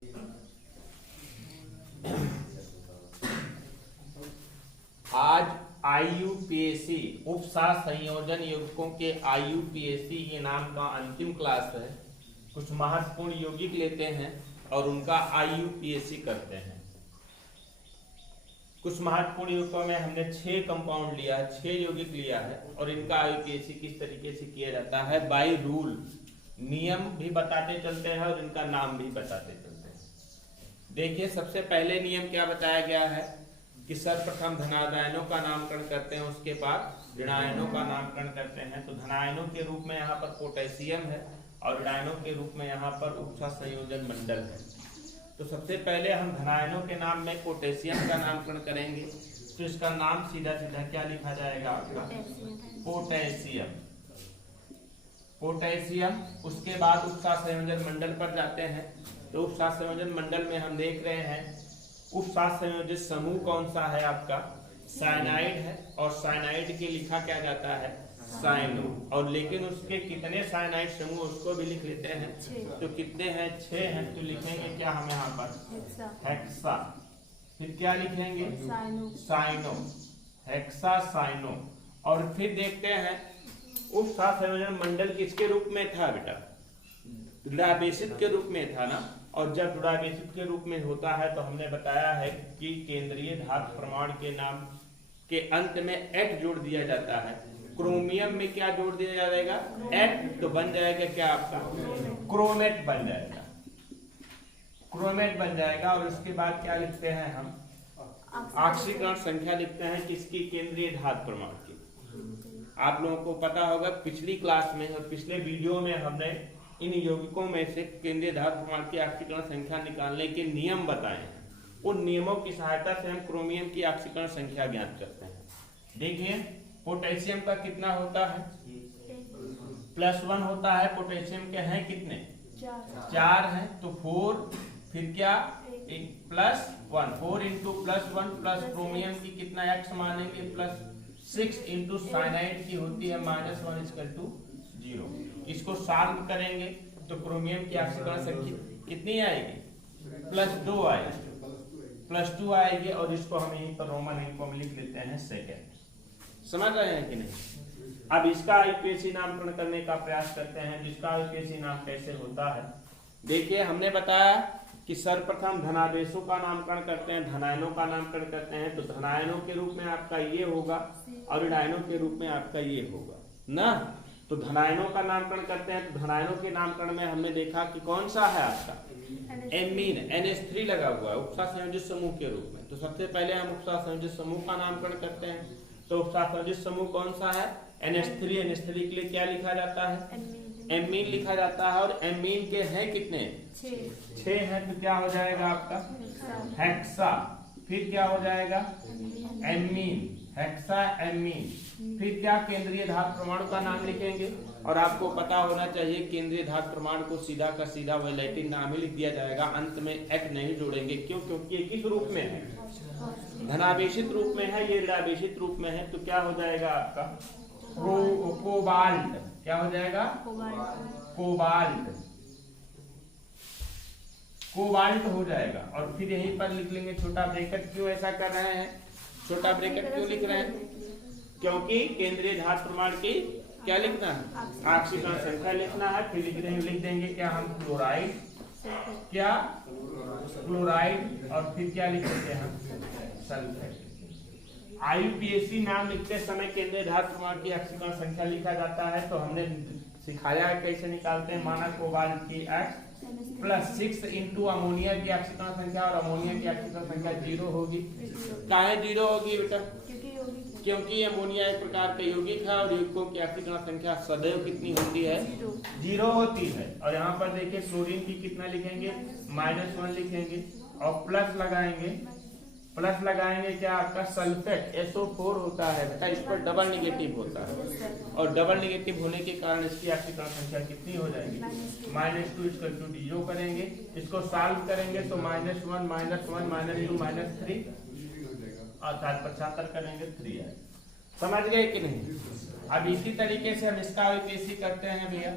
आज IUPAC उपसा संयोजन यौगिकों के IUPAC ये नाम का अंतिम क्लास है। कुछ महत्वपूर्ण यौगिक लेते हैं और उनका IUPAC करते हैं। कुछ महत्वपूर्ण यौगिकों में हमने 6 कंपाउंड लिया है, 6 यौगिक लिया है और इनका IUPAC किस तरीके से किया जाता है बाय रूल, नियम भी बताते चलते हैं और इनका नाम भी बताते चलते हैं। देखिए सबसे पहले नियम क्या बताया गया है कि सर्वप्रथम धनायनों का नामकरण करते हैं, उसके बाद ऋणायनों का नामकरण करते हैं। तो धनायनों के रूप में यहाँ पर पोटेशियम है और ऋणायनों के रूप में यहाँ पर उपसा संयोजन मंडल है। तो सबसे पहले हम धनायनों के नाम में पोटेशियम का नामकरण करेंगे। तो इसका नाम सीधा सीधा क्या लिखा जाएगा आपका पोटेशियम। पोटेशियम। उसके बाद उपसा संयोजन मंडल पर जाते हैं। तो उपसा संयोजन मंडल में हम देख रहे हैं उपसा संयोजित समूह कौन सा है आपका साइनाइड है और साइनाइड के लिखा क्या जाता है साइनो। और लेकिन उसके कितने साइनाइड समूह उसको भी लिख लेते हैं। तो कितने हैं 6 हैं। तो लिखेंगे क्या हम यहाँ पर हेक्सा। फिर क्या लिखेंगे साइनो, हेक्सा साइनो। और फिर देखते हैं उपसा संयोजन मंडल किसके रूप में था बेटा ड्यूराबेसिक के रूप में था ना। और जब ड्यूराबेसिक के रूप में होता है तो हमने बताया है कि केंद्रीय धातु प्रमाण के नाम के अंत में एट जोड़ दिया जाता है। क्रोमियम में क्या जोड़ दिया जाएगा एट। तो बन जाएगा क्या आपका क्रोमेट बन जाएगा, क्रोमेट बन जाएगा। और उसके बाद क्या लिखते हैं हम ऑक्सीकरण संख्या लिखते हैं किसकी केंद्रीय धातु प्रमाण की। आप लोगों को पता होगा पिछली क्लास में और पिछले वीडियो में हमने इन यौगिकों में से केंद्रीय धातु प्रमाण की ऑक्सीकरण संख्या निकालने के नियम बताए हैं। उन नियमों की सहायता से हम क्रोमियम की ऑक्सीकरण संख्या ज्ञात करते हैं। देखिए पोटेशियम का कितना होता है +1 होता है। पोटेशियम के हैं कितने 4 हैं। तो 4 फिर क्या +1 4 इंटू +1 प्लस क्रोमियम की कितना x मानेंगे +6 इंटू साइनाइड की होती है -1 = 0। इसको सॉल्व करेंगे तो क्रोमियम की ऑक्सीकरण संख्या कितनी आएगी +2 आएगी, +2 आएगी। और इसको हम यहीं पर रोमन अंकों में लिख लेते हैं सेकेंड। समझ रहे हैं कि नहीं। अब इसका IUPAC नामकरण करने का प्रयास करते हैं। जिसका IUPAC नाम कैसे होता है देखिए हमने बताया कि सर्वप्रथम धनावेशों का नामकरण करते हैं, धनायनों का नामकरण करते हैं। तो धनायनों के रूप में आपका ये होगा और ऋणायनों के रूप में आपका ये होगा ना। तो धनायनों का नामकरण करते हैं। तो धनायनों के नामकरण में हमने देखा कि कौन सा है आपका एमीन NH3 लगा हुआ है उपसा संयोजित समूह के रूप में। तो सबसे पहले हम उपसा संयोजित समूह का नामकरण करते हैं। तो उपसा संयोजित समूह कौन सा है NH3। NH3 के लिए क्या लिखा जाता है एमीन लिखा जाता है। और एमीन के हैं कितने 6 हैं। तो क्या हो जाएगा आपका हेक्सा। फिर क्या हो जाएगा एमीन, हेक्सा एमीन। फिर क्या केंद्रीय धातु प्रमाण का नाम लिखेंगे। और आपको पता होना चाहिए केंद्रीय धातु प्रमाण को सीधा का सीधा वह लैटिन नाम ही लिख दिया जाएगा, अंत में एक नहीं जोड़ेंगे। क्यों क्योंकि ये किस रूप में है धनावेशित रूप में है, ये ऋणावेशित रूप में है। तो क्या हो जाएगा आपका कोबाल्ट। क्या हो जाएगा कोबाल्ट, कोबाल्ट हो जाएगा। और फिर यहीं पर लिख लेंगे छोटा ब्रैकेट। क्यों ऐसा कर रहे हैं छोटा ब्रैकेट क्यों लिख रहे हैं क्योंकि केंद्रीय धातु प्रमाण की क्या लिखना है ऑक्सीकरण संख्या लिखना है। फिर लिख देंगे क्या हम क्लोराइड, क्या क्लोराइड। और फिर क्या लिख देते हैं हम सल्फेट। IUPAC नाम लिखते समय केंद्रीय धातु प्रमाण की ऑक्सीकरण संख्या लिखा जाता है। तो हमने सिखाया है कैसे निकालते हैं। माना कोबाल्ट की X +6 इंटू अमोनिया की ऑक्सीकरण संख्या। और अमोनिया की ऑक्सीकरण संख्या 0 होगी। काहे 0 होगी बेटा क्योंकि अमोनिया एक प्रकार का यौगिक है और यौगिकों की ऑक्सीकरण संख्या सदैव कितनी होती है 0 होती है। और यहाँ पर देखिए क्लोरीन की कितना लिखेंगे -1 लिखेंगे और प्लस लगाएंगे क्या आपका सल्फेट SO4 होता है बेटा। इस पर डबल नेगेटिव होता है और डबल नेगेटिव होने के कारण इसकी ऑक्सीकरण संख्या कितनी हो जाएगी -2 = 0 करेंगे। इसको सॉल्व करेंगे तो -1 -1 -2 -3 अर्थात 75 करेंगे 3 है। समझ गए कि नहीं। अब इसी तरीके से हम इसका यूपीएससी करते हैं भैया।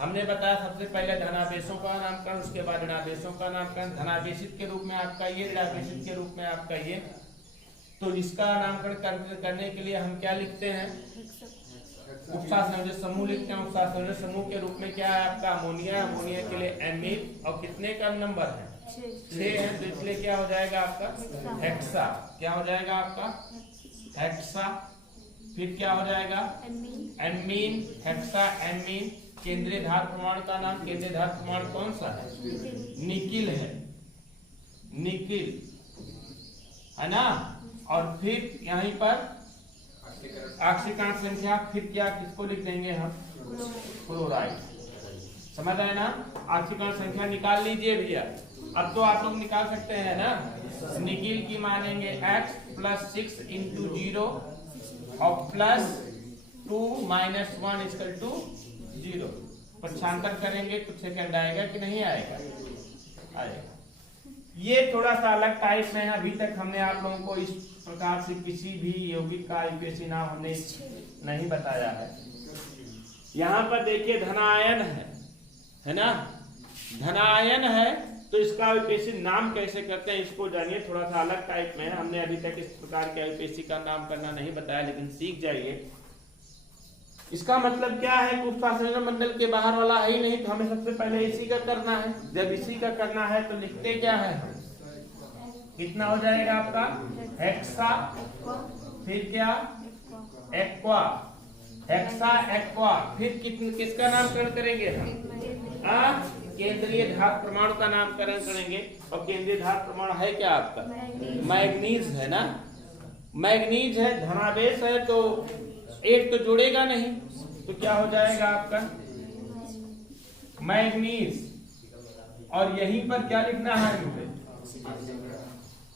हमने बताया सबसे पहले धनावेशों का नामकरण, उसके बाद ऋणावेशों का नामकरण। धनावेशित के रूप में आपका ये, ऋणावेशित के रूप में आपका ये। तो इसका नामकरण करने के लिए हम क्या लिखते हैं? उपसार संयोजक समूह लिखते हैं। उपसार संयोजक समूह के रूप में क्या है आपका? अमोनिया। अमोनिया के लिए एमीन, और कितने का नंबर है? 6 है, तो इसलिए क्या हो जाएगा आपका? हेक्सा। क्या हो जाएगा आपका? हेक्सा। फिर क्या हो जाएगा? Amine, hexa amine. केंद्रीय धार प्रमाण का नाम, केंद्रीय धार प्रमाण कौन सा है? निकिल है, निकिल है ना। और फिर यहीं पर ऑक्सीकरण संख्या, फिर क्या किसको लिख देंगे हम? क्लोराइड। समझ आए ना? ऑक्सीकरण संख्या निकाल लीजिए भैया। अब तो आप लोग निकाल सकते हैं ना। निकिल की मानेंगे x + 6 × 0 और +2 - 1 = 0। पक्षांतर करेंगे कुछ सेकंड आएगा कि नहीं आएगा? आएगा। ये थोड़ा सा अलग टाइप में है। अभी तक हमने आप लोगों को इस प्रकार से किसी भी यौगिक का यूपीएससी नाम हमने नहीं बताया है। यहाँ पर देखिए धनायन है ना। धनायन है तो इसका यूपीएससी नाम कैसे करते हैं इसको जानिए। थोड़ा सा अलग टाइप में है। हमने अभी तक इस प्रकार के यूपीएससी का नाम करना नहीं बताया, लेकिन सीख जाइए। इसका मतलब क्या है कि उपसार संयोजन मंडल के बाहर वाला है ही नहीं, तो हमें सबसे पहले इसी का करना है। जब इसी का करना है तो लिखते क्या है? कितना हो जाएगा आपका? हेक्सा, फिर क्या? एक्वा। Hexa aqua. फिर किसका नामकरण करेंगे हम? केंद्रीय धात परमाणु का नामकरण करेंगे। और केंद्रीय धात परमाणु है क्या आपका? मैग्नीज है ना। मैग्नीज है, धनावेश है, तो एक तो जुड़ेगा नहीं, तो क्या हो जाएगा आपका? मैग्नीज। और यहीं पर क्या लिखना है मुझे?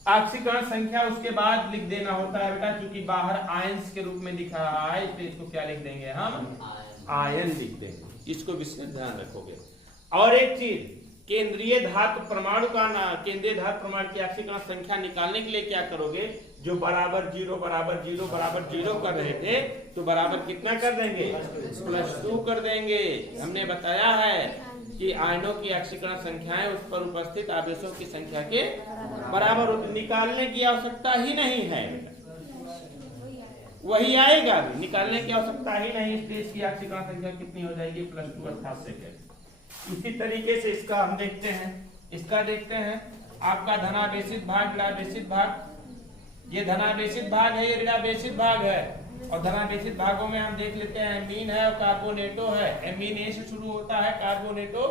ऑक्सीकरण संख्या उसके बाद लिख देना होता है बेटा, क्योंकि बाहर आयंस के रूप में दिखा रहा है, तो इसको क्या लिख देंगे हम? आयन लिख देंगे। इसको विशेष ध्यान रखोगे। और एक चीज, केंद्रीय धातु परमाणु का नाम, केंद्रीय धातु परमाणु की ऑक्सीकरण संख्या निकालने के लिए क्या करोगे? जो बराबर 0 बराबर 0 बराबर 0 कर रहे थे, तो बराबर कितना कर देंगे? +2 कर देंगे। हमने बताया है कि आयनों की ऑक्सीकरण संख्याएं उस पर उपस्थित आवेशों की संख्या के बराबर होती। निकालने की आवश्यकता ही नहीं है, वही आएगा भी, निकालने की आवश्यकता ही नहीं। इसलिए इसकी ऑक्सीकरण संख्या कितनी हो जाएगी? +2 अर्थात सेकेंड। इसी तरीके से इसका हम देखते हैं। इसका देखते हैं आपका धनावेशित भाग, ऋणावेशित भाग। ये धनावेशित भाग है, ये ऋणावेशित भाग है। और धनावेशित भागों में हम देख लेते हैं एमीन है और कार्बोनेटो है। एमीन ए से शुरू होता है, कार्बोनेटो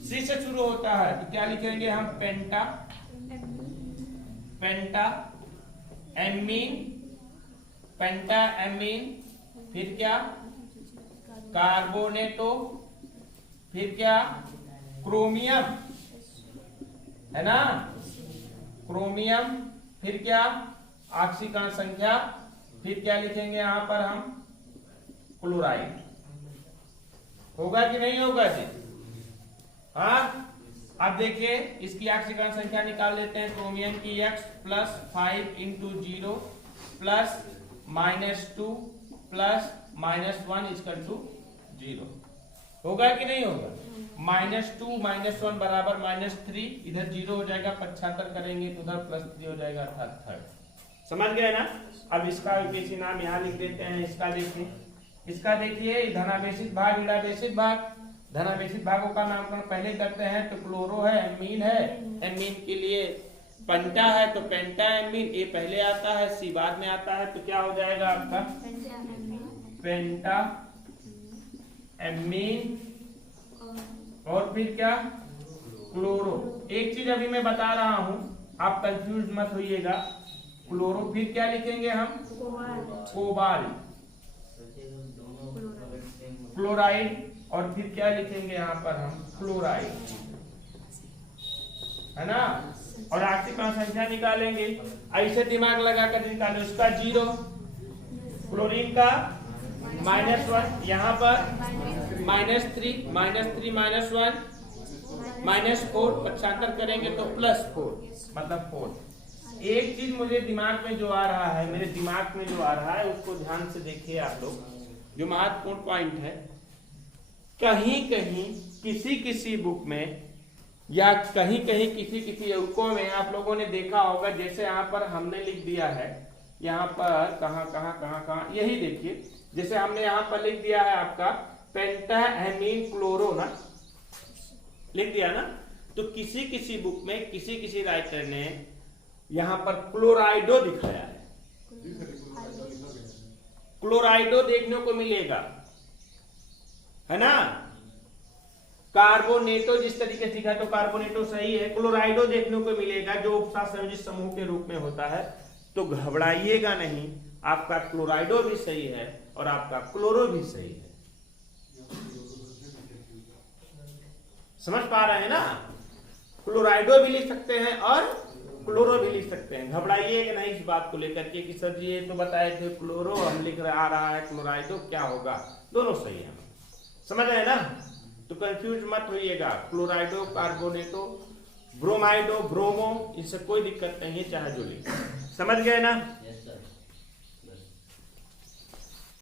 सी से शुरू होता है। तो क्या लिखेंगे हम? पेंटा, पेंटा एमीन, पेंटा एमीन। फिर क्या? कार्बोनेटो। फिर क्या? क्रोमियम है ना, क्रोमियम। फिर क्या? ऑक्सीकरण संख्या। फिर क्या लिखेंगे यहां पर हम? क्लोराइड। होगा कि नहीं होगा जी? हाँ। अब देखिए इसकी ऑक्सीकरण संख्या निकाल लेते हैं। क्रोमियम की x + 5 × 0 + -2 + -1 = 0। होगा कि नहीं होगा? -2 - 1 बराबर -3। इधर 0 हो जाएगा, पक्षांतर करेंगे तो उधर +3 हो जाएगा, अर्थात 3rd। समझ गए ना? अब इसका यूपीएससी नाम यहाँ लिख देते हैं। इसका देखिए, इसका देखिए धनावेशित भाग, ऋणावेशित भाग। धनावेशित भागों का नामकरण पहले करते हैं। तो क्लोरो है, एमीन है। एमीन के लिए पेंटा है, तो पेंटा एमीन। ए पहले आता है, सी बाद में आता है। तो क्या हो जाएगा आपका? पेंटा एमीन। और फिर क्या? क्लोरो। एक चीज अभी मैं बता रहा हूं, आप कंफ्यूज मत होइएगा। क्लोरो, फिर क्या लिखेंगे हम? Cobalt, chloride. और फिर क्या लिखेंगे यहाँ पर हम? क्लोराइड, है ना। और ऑक्सीकरण संख्या निकालेंगे, ऐसे दिमाग लगा कर निकालो। इसका 0, क्लोरीन का -1, यहाँ पर -3 -1 -4, पक्षांतर करेंगे तो +4 मतलब 4। एक चीज मुझे दिमाग में जो आ रहा है, मेरे दिमाग में जो आ रहा है उसको ध्यान से देखिए आप लोग, जो महत्वपूर्ण पॉइंट है, कहीं कहीं किसी किसी बुक में या कहीं कहीं किसी किसी अंकों में आप लोगों ने देखा होगा, जैसे यहाँ पर हमने लिख दिया है, यहाँ पर कहाँ यही देखिए, जैसे हमने यहाँ पर लिख दिया है आपका पेंटाएमीन क्लोरो ना, लिख दिया ना, तो किसी किसी बुक में किसी किसी राइटर ने यहाँ पर क्लोराइडो दिखाया है, क्लोराइडो देखने को मिलेगा, है ना। कार्बोनेटो जिस तरीके से लिखा तो कार्बोनेटो सही है, क्लोराइडो देखने को मिलेगा जो उपसार संयोजित समूह के रूप में होता है। तो घबराइएगा नहीं, आपका क्लोराइडो भी सही है और आपका क्लोरो भी सही है। समझ पा रहे हैं ना, क्लोराइडो भी लिख सकते हैं और क्लोरो भी लिख सकते हैं। घबराइएगा नहीं इस बात को लेकर के कि सर जी ये तो बताए थे क्लोरो, हम लिख आ रहा है क्लोराइडो, क्या होगा, दोनों सही है। समझ रहे हैं ना, तो कंफ्यूज मत होइएगा, क्लोराइडो, कार्बोनेटो, ब्रोमाइडो, ब्रोमो, इससे कोई दिक्कत नहीं है, चाहे जो लिखे। समझ गए ना।